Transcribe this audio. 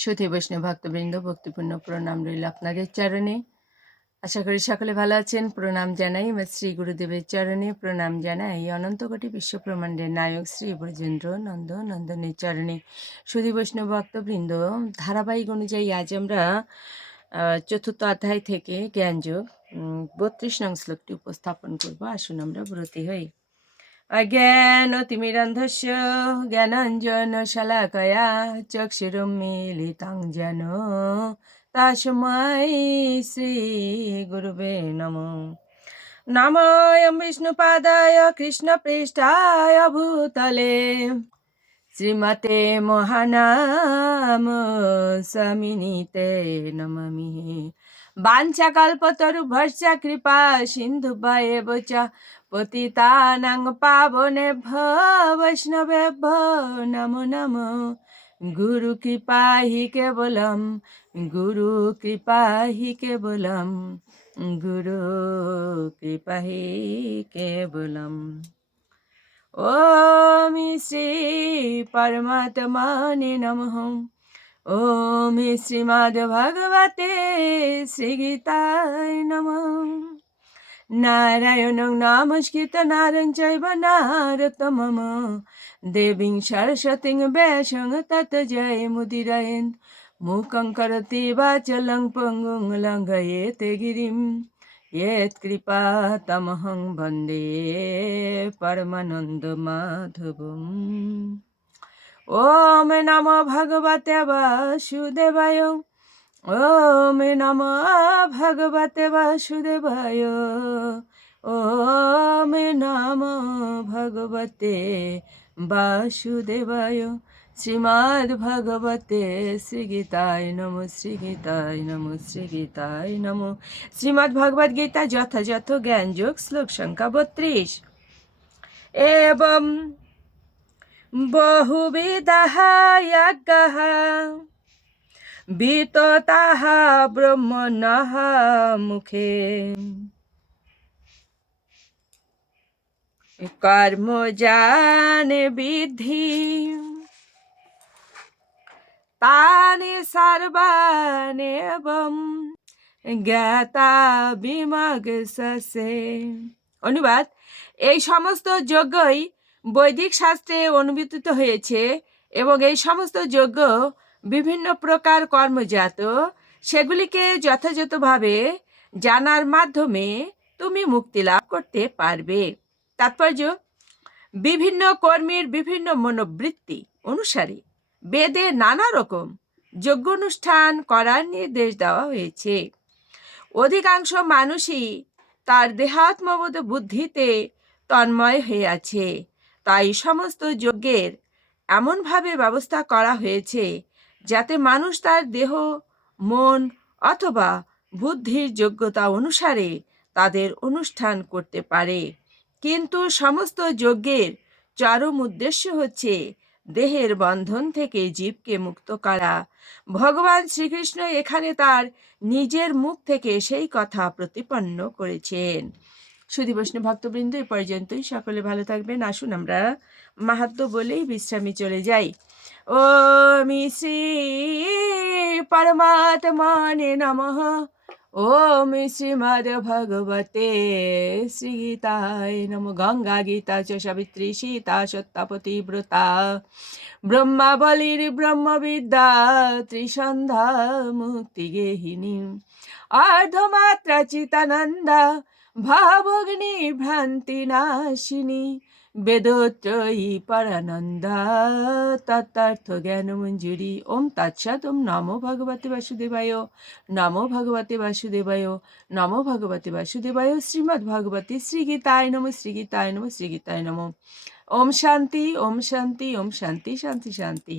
সতী বৈষ্ণব ভক্তবৃন্দ, ভক্তিপূর্ণ প্রণাম রইল আপনাদের চরণে। আশা করি সকলে ভালো আছেন। প্রণাম জানাই আমার শ্রী গুরুদেবের চরণে। প্রণাম জানাই অনন্ত কোটি বিশ্ব ব্রহ্মাণ্ডের নায়ক শ্রী ব্রজেন্দ্র নন্দ নন্দনের চরণে। সুধী বৈষ্ণব ভক্তবৃন্দ, ধারাবাহিক অনুযায়ী আজ আমরা চতুর্থ অধ্যায় থেকে জ্ঞানযোগ বত্রিশ নং শ্লোকটি উপস্থাপন করব। আসুন আমরা ব্রতী হই। অজ্ঞানতিমিরন্ধস্য জ্ঞানাঞ্জন শলাকয়া চক্ষুরুন্মিলিতাং যেন তাসময় শ্রী গুরুবে নম নময়ম বিষ্ণুপাদায় কৃষ্ণপৃষ্ঠায় ভূতলে শ্রীমতে মহানাম স্বামিনীতে নমামি বাঞ্ছা কল্পতরু ভর্ষা কৃপা সিন্ধু এব চ পতিতানাং পাবনে বৈষ্ণবে নমো নমো। গুরু কৃপা হি কেবলম, গুরু কৃপা হি কেবলম, গুরু কৃপা হি কেবলম। ওম শ্রী পরমাত্মনে নমঃ। ওম শ্রীমদ্ ভগবতে শ্রীগীতায় নমঃ নারায়ণং নমস্কৃত নারং চৈব নারতমম দেবীং সরস্বতীং ব্যাসং তত জয় মুদিরয়ন মুখং করতি বাচলং পঙ্গুং লঙ্ঘয়েতে গিরিম यत्कृपा तमहं वन्दे परमानन्दमाधवम् ওম নম ভগবতে বাসুদেবায়। ওম নম ভগবত বাসুদেবায়। ওম নম ভগবতে বাসুদেবায়। শ্রীমদ্ ভগবতে শ্রীগীতায় নম শ্রীগীতায় নম শ্রীগীতায় নম। শ্রীমদ্ ভগবদ গীতা যথাযথ জ্ঞানযোগ শ্লোক সংখ্যা বত্রিশ। এবং বহুবিধাহ ইয়াজ্ঞাহ বিততাহ ব্রহ্মণহ মুখে। কর্ম জান বিধি, তানি সর্বানেবম জ্ঞাতা বিমগ সসে। অনুবাদ, এই সমস্ত যজ্ঞই বৈদিক শাস্ত্রে অনুবিদিত হয়েছে এবং এই সমস্ত যজ্ঞ বিভিন্ন প্রকার কর্মজাত, সেগুলিকে যথাযথভাবে জানার মাধ্যমে তুমি মুক্তি লাভ করতে পারবে। তাৎপর্য, বিভিন্ন কর্মীর বিভিন্ন মনোবৃত্তি অনুসারে বেদে নানা রকম যজ্ঞ অনুষ্ঠান করার নির্দেশ দেওয়া হয়েছে। অধিকাংশ মানুষই তার দেহাত্মবোধ বুদ্ধিতে তন্ময় হয়ে আছে। তাই সমস্ত যজ্ঞের এমনভাবে ব্যবস্থা করা হয়েছে যাতে মানুষ তার দেহ, মন অথবা বুদ্ধির যোগ্যতা অনুসারে তাদের অনুষ্ঠান করতে পারে। কিন্তু সমস্ত যজ্ঞের চরম উদ্দেশ্য হচ্ছে দেহের বন্ধন থেকে জীবকে মুক্ত করা। ভগবান শ্রীকৃষ্ণ এখানে তার নিজের মুখ থেকে সেই কথা প্রতিপন্ন করেছেন। সুধী বৈষ্ণব ভক্তবৃন্দ, এ পর্যন্তই। সকলে ভালো থাকবেন। আসুন আমরা মাহাত্ম বলেই বিশ্রামে চলে যাই। ও মি শ্রী পরমাত্মানে নমঃ। ওম শ্রীমদ ভগবতে শ্রী গীতায় নম। গঙ্গা গীতা চ সাবিত্রী সীতা সত্যপতি ব্রতা। ব্রহ্মাবলীর ব্রহ্মবিদ্যা ত্রিসন্ধ্যা মুক্তি গেহিনী অর্ধমাত্রা চিতানন্দা ভাবগ্নি ভ্রান্তি নাশিনী বেদত্রয়ী পরানন্দা তত্তার্থ জ্ঞান মঞ্জুরি ওম তৎসৎ ওম নমো ভগবতে বাসুদেবায় নমো ভগবতে বাসুদেবায় নমো ভগবতে বাসুদেবায় শ্রীমদ্ ভগবতী শ্রীগীতায় নম শ্রীগীতায় নম শ্রীগীতায় নম ওম শান্তি ওম শান্তি ওম শান্তি শান্তি শান্তি